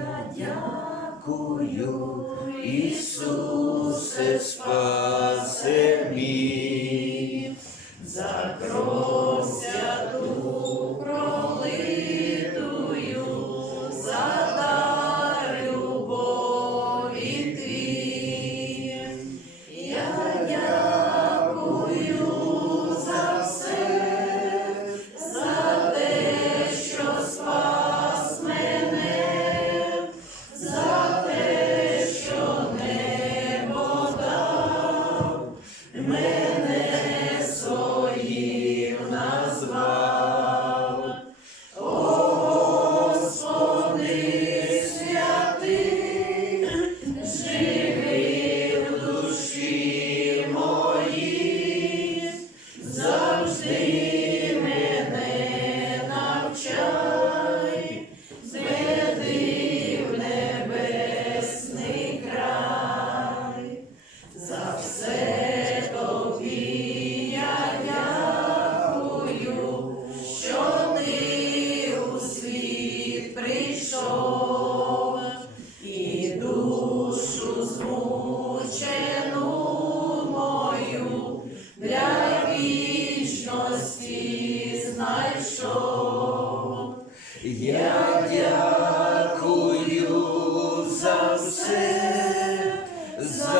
я дякую, Ісусе, спасе мій. Sind, sei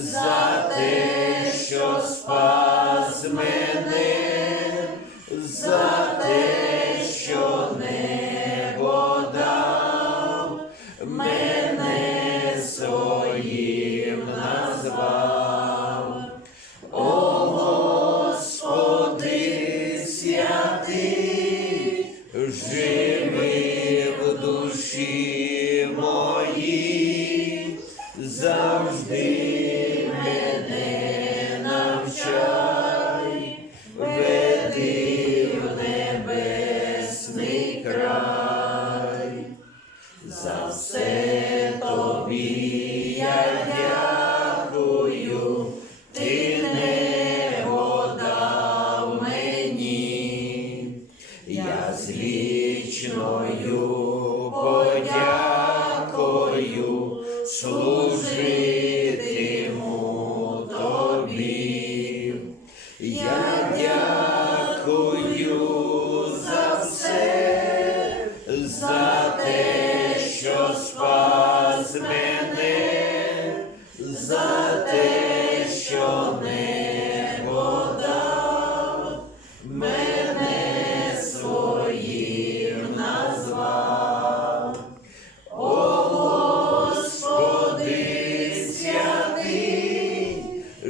за те, що спас мене, за те, що небо дав, мене своїм назвав. О, Господи святий, жив. за все тобі я дякую, ти не подав мені, я з вічною подякою.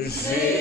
see.